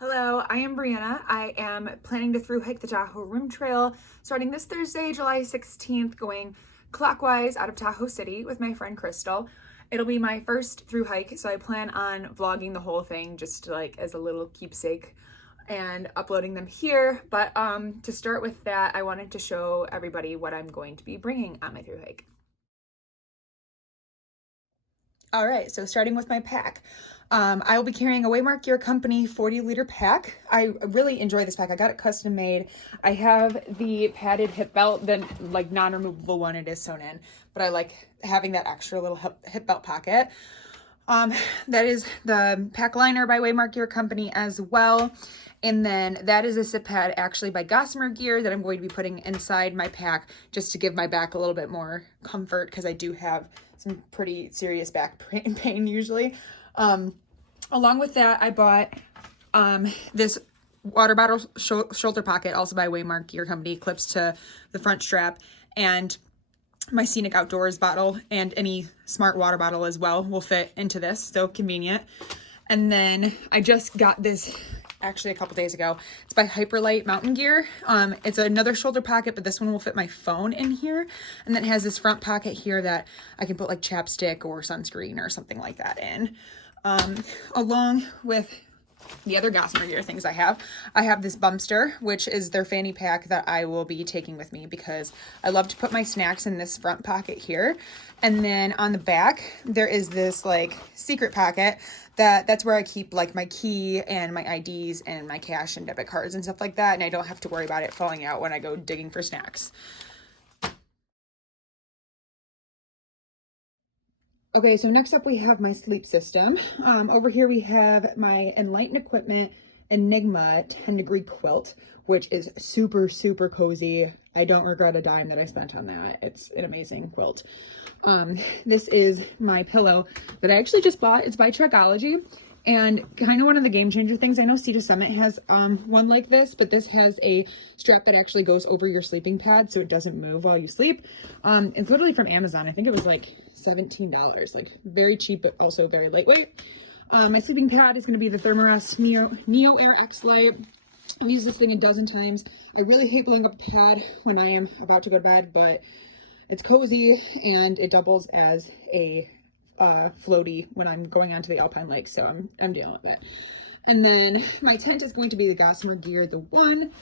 Hello, I am Brianna. I am planning to through hike the Tahoe Rim Trail starting this Thursday, July 16th, going clockwise out of Tahoe City with my friend Crystal. It'll be my first through hike, so I plan on vlogging the whole thing just like as a little keepsake and uploading them here. But to start with that, I wanted to show everybody what I'm going to be bringing on my through hike. All right, so starting with my pack. I will be carrying a Waymark Gear Company 40-liter pack. I really enjoy this pack. I got it custom made. I have the padded hip belt, the like non-removable one it is sewn in, but I like having that extra little hip belt pocket. That is the pack liner by Waymark Gear Company as well. And then that is a zip pad actually by Gossamer Gear that I'm going to be putting inside my pack just to give my back a little bit more comfort because I do have some pretty serious back pain usually. Along with that, I bought this water bottle shoulder pocket, also by Waymark Gear Company, clips to the front strap, and my Scenic Outdoors bottle and any smart water bottle as well will fit into this, so convenient. And then I just got this actually a couple days ago. It's by Hyperlite Mountain Gear. It's another shoulder pocket, but this one will fit my phone in here. And then it has this front pocket here that I can put like chapstick or sunscreen or something like that in. Along with the other Gossamer Gear things I have this Bumpster, which is their fanny pack that I will be taking with me because I love to put my snacks in this front pocket here. And then on the back, there is this like secret pocket that's where I keep like my key and my IDs and my cash and debit cards and stuff like that. And I don't have to worry about it falling out when I go digging for snacks. Okay, so next up we have my sleep system. Over here we have my Enlighten Equipment Enigma 10-degree quilt, which is super, super cozy. I don't regret a dime that I spent on that. It's an amazing quilt. This is my pillow that I actually just bought. It's by Trekology. And kind of one of the game changer things, I know Sea to Summit has one like this, but this has a strap that actually goes over your sleeping pad so it doesn't move while you sleep. It's literally from Amazon. I think it was like $17, like very cheap, but also very lightweight. My sleeping pad is going to be the Thermarest Neo Air X Lite. I've used this thing a dozen times. I really hate blowing up a pad when I am about to go to bed, but it's cozy and it doubles as a floaty when I'm going onto the Alpine Lake, so I'm dealing with it. And then my tent is going to be the Gossamer Gear, the one,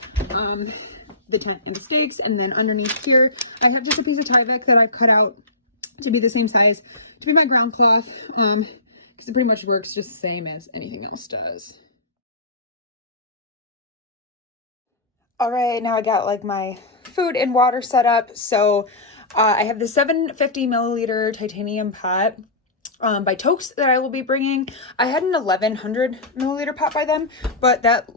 the tent and the stakes, and then underneath here I have just a piece of Tyvek that I cut out to be the same size to be my ground cloth, because it pretty much works just the same as anything else does. All right, now I got like my food and water set up. So I have the 750 milliliter titanium pot by Tokes that I will be bringing. I had an 1100 milliliter pot by them, but that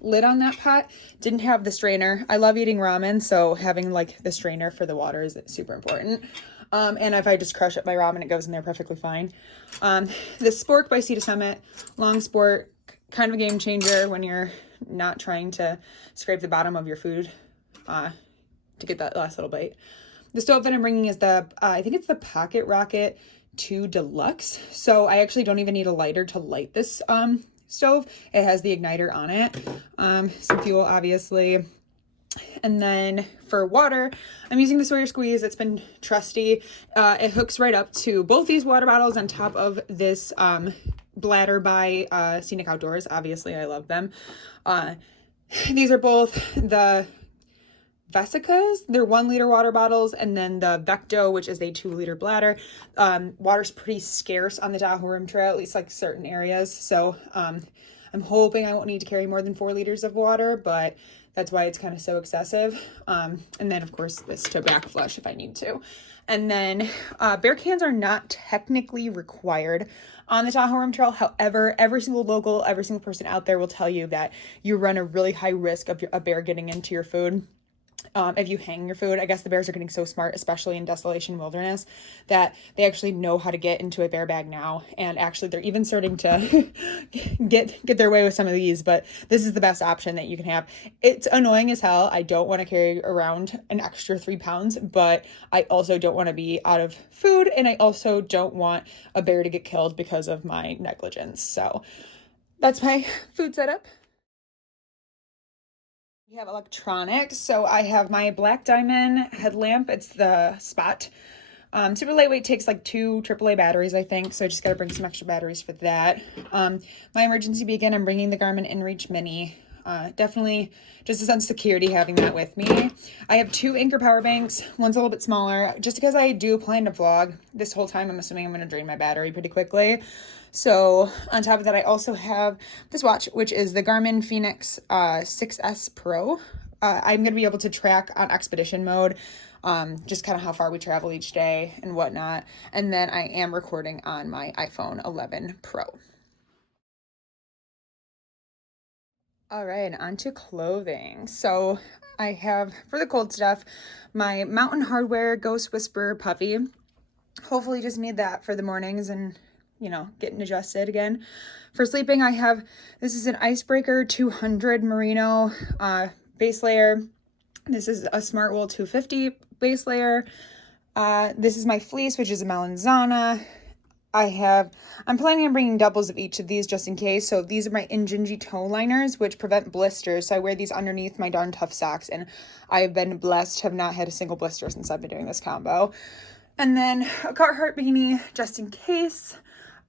lid on that pot didn't have the strainer. I love eating ramen, so having like the strainer for the water is super important. And if I just crush up my ramen, it goes in there perfectly fine. This Spork by Sea to Summit, long sport, kind of a game changer when you're not trying to scrape the bottom of your food to get that last little bite. The stove that I'm bringing is the, I think it's the Pocket Rocket 2 Deluxe. So I actually don't even need a lighter to light this stove. It has the igniter on it. Some fuel, obviously. And then for water, I'm using the Sawyer Squeeze. It's been trusty. It hooks right up to both these water bottles on top of this bladder by Scenic Outdoors. Obviously, I love them. These are both the Vesicas. They're 1 liter water bottles, and then the Vecto, which is a 2 liter bladder. Water's pretty scarce on the Tahoe Rim Trail, at least like certain areas. So I'm hoping I won't need to carry more than 4 liters of water, but that's why it's kind of so excessive. And then of course this to back flush if I need to. And then bear cans are not technically required on the Tahoe Rim Trail. However, every single local, every single person out there will tell you that you run a really high risk of a bear getting into your food. If you hang your food. I guess the bears are getting so smart, especially in Desolation Wilderness, that they actually know how to get into a bear bag now. And actually they're even starting to get their way with some of these, but this is the best option that you can have. It's annoying as hell. I don't want to carry around an extra 3 pounds, but I also don't want to be out of food, and I also don't want a bear to get killed because of my negligence. So that's my food setup. We have electronics. So I have my Black Diamond headlamp. It's the Spot. Super lightweight, takes like 2 AAA batteries, I think. So I just got to bring some extra batteries for that. My emergency beacon, I'm bringing the Garmin InReach Mini. Definitely just a sense of security having that with me. I have 2 Anchor power banks. One's a little bit smaller, just because I do plan to vlog this whole time. I'm assuming I'm going to drain my battery pretty quickly. So on top of that, I also have this watch, which is the Garmin Fenix 6S Pro. I'm going to be able to track on expedition mode, just kind of how far we travel each day and whatnot. And then I am recording on my iPhone 11 Pro. All right, on to clothing. So I have, for the cold stuff, my Mountain Hardwear Ghost Whisperer Puffy. Hopefully just need that for the mornings and, you know, getting adjusted again. For sleeping, I have, this is an Icebreaker 200 Merino base layer. This is a Smartwool 250 base layer. This is my fleece, which is a Melanzana. I'm planning on bringing doubles of each of these just in case. So these are my Injinji toe liners, which prevent blisters. So I wear these underneath my Darn Tough socks, and I've been blessed to have not had a single blister since I've been doing this combo. And then a Carhartt beanie just in case.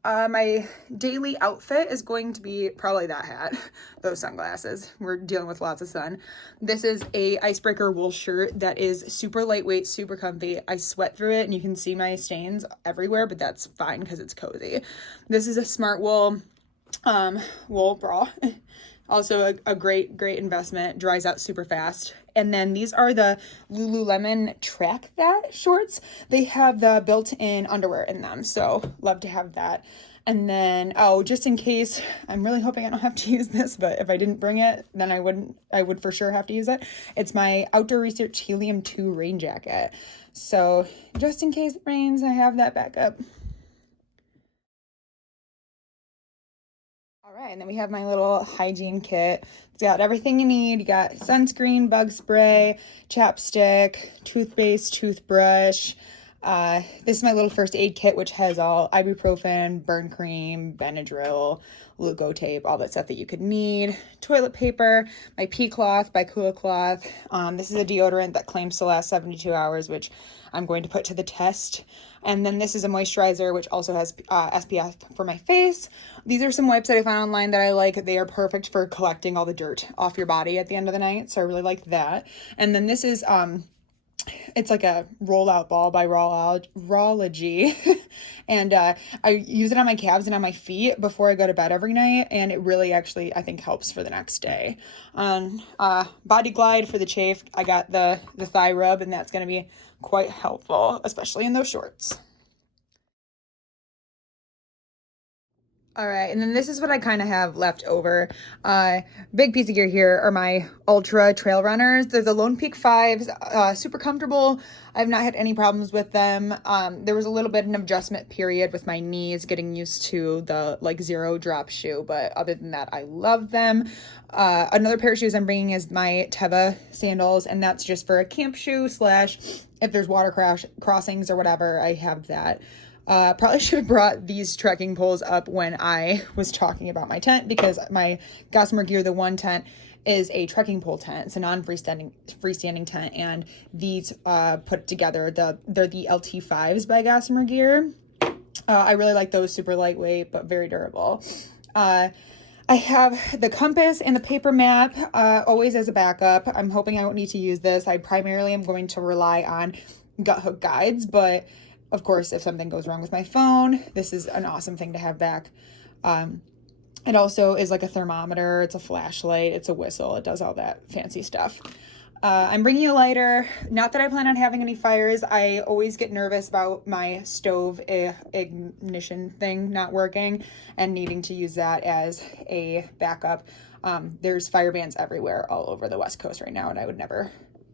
My daily outfit is going to be probably that hat, those sunglasses. We're dealing with lots of sun. This is a Icebreaker wool shirt that is super lightweight, super comfy. I sweat through it and you can see my stains everywhere, but that's fine because it's cozy. This is a Smartwool wool bra. Also a great investment, dries out super fast. And then these are the Lululemon Track That shorts. They have the built-in underwear in them, so love to have that. And then, oh, just in case, I'm really hoping I don't have to use this, but if I didn't bring it, then I would for sure have to use it. It's my Outdoor Research Helium 2 rain jacket. So just in case it rains, I have that backup. All right, and then we have my little hygiene kit. It's got everything you need. You got sunscreen, bug spray, chapstick, toothpaste, toothbrush. This is my little first aid kit, which has all ibuprofen, burn cream, Benadryl, Luco tape, all that stuff that you could need. Toilet paper, my pee cloth by Coola Cloth. This is a deodorant that claims to last 72 hours, which I'm going to put to the test. And then this is a moisturizer, which also has SPF for my face. These are some wipes that I found online that I like. They are perfect for collecting all the dirt off your body at the end of the night, so I really like that. And then this is it's like a rollout ball by Rawology. And I use it on my calves and on my feet before I go to bed every night, and it really actually, I think, helps for the next day. Body Glide for the chafe. I got the thigh rub, and that's going to be quite helpful, especially in those shorts. All right, and then this is what I kind of have left over. Big piece of gear here are my Ultra Trail Runners. They're the Lone Peak 5s, super comfortable. I've not had any problems with them. There was a little bit of an adjustment period with my knees getting used to the like zero drop shoe, but other than that, I love them. Another pair of shoes I'm bringing is my Teva sandals, and that's just for a camp shoe / if there's water crossings or whatever, I have that. Probably should have brought these trekking poles up when I was talking about my tent, because my Gossamer Gear, the one tent, is a trekking pole tent. It's a freestanding tent, and these put together, they're the LT5s by Gossamer Gear. I really like those, super lightweight, but very durable. I have the compass and the paper map always as a backup. I'm hoping I won't need to use this. I primarily am going to rely on gut hook guides, but of course, if something goes wrong with my phone, this is an awesome thing to have back. It also is like a thermometer, it's a flashlight, it's a whistle, it does all that fancy stuff. I'm bringing a lighter. Not that I plan on having any fires. I always get nervous about my stove ignition thing not working and needing to use that as a backup. There's fire bans everywhere all over the West Coast right now, and I would never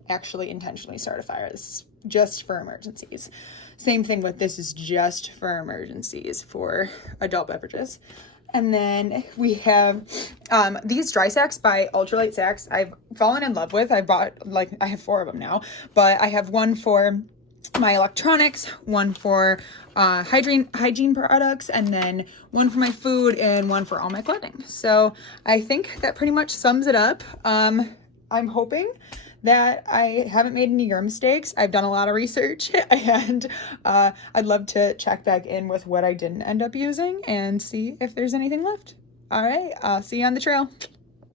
actually intentionally start a fire. This is just for emergencies. Same thing with this, is just for emergencies for adult beverages. And then we have these dry sacks by Ultralight Sacks. I've fallen in love with. I have 4 of them now, but I have one for my electronics, one for hygiene products, and then one for my food and one for all my clothing. So I think that pretty much sums it up. I'm hoping that I haven't made any mistakes. I've done a lot of research and I'd love to check back in with what I didn't end up using and see if there's anything left. All right, see you on the trail.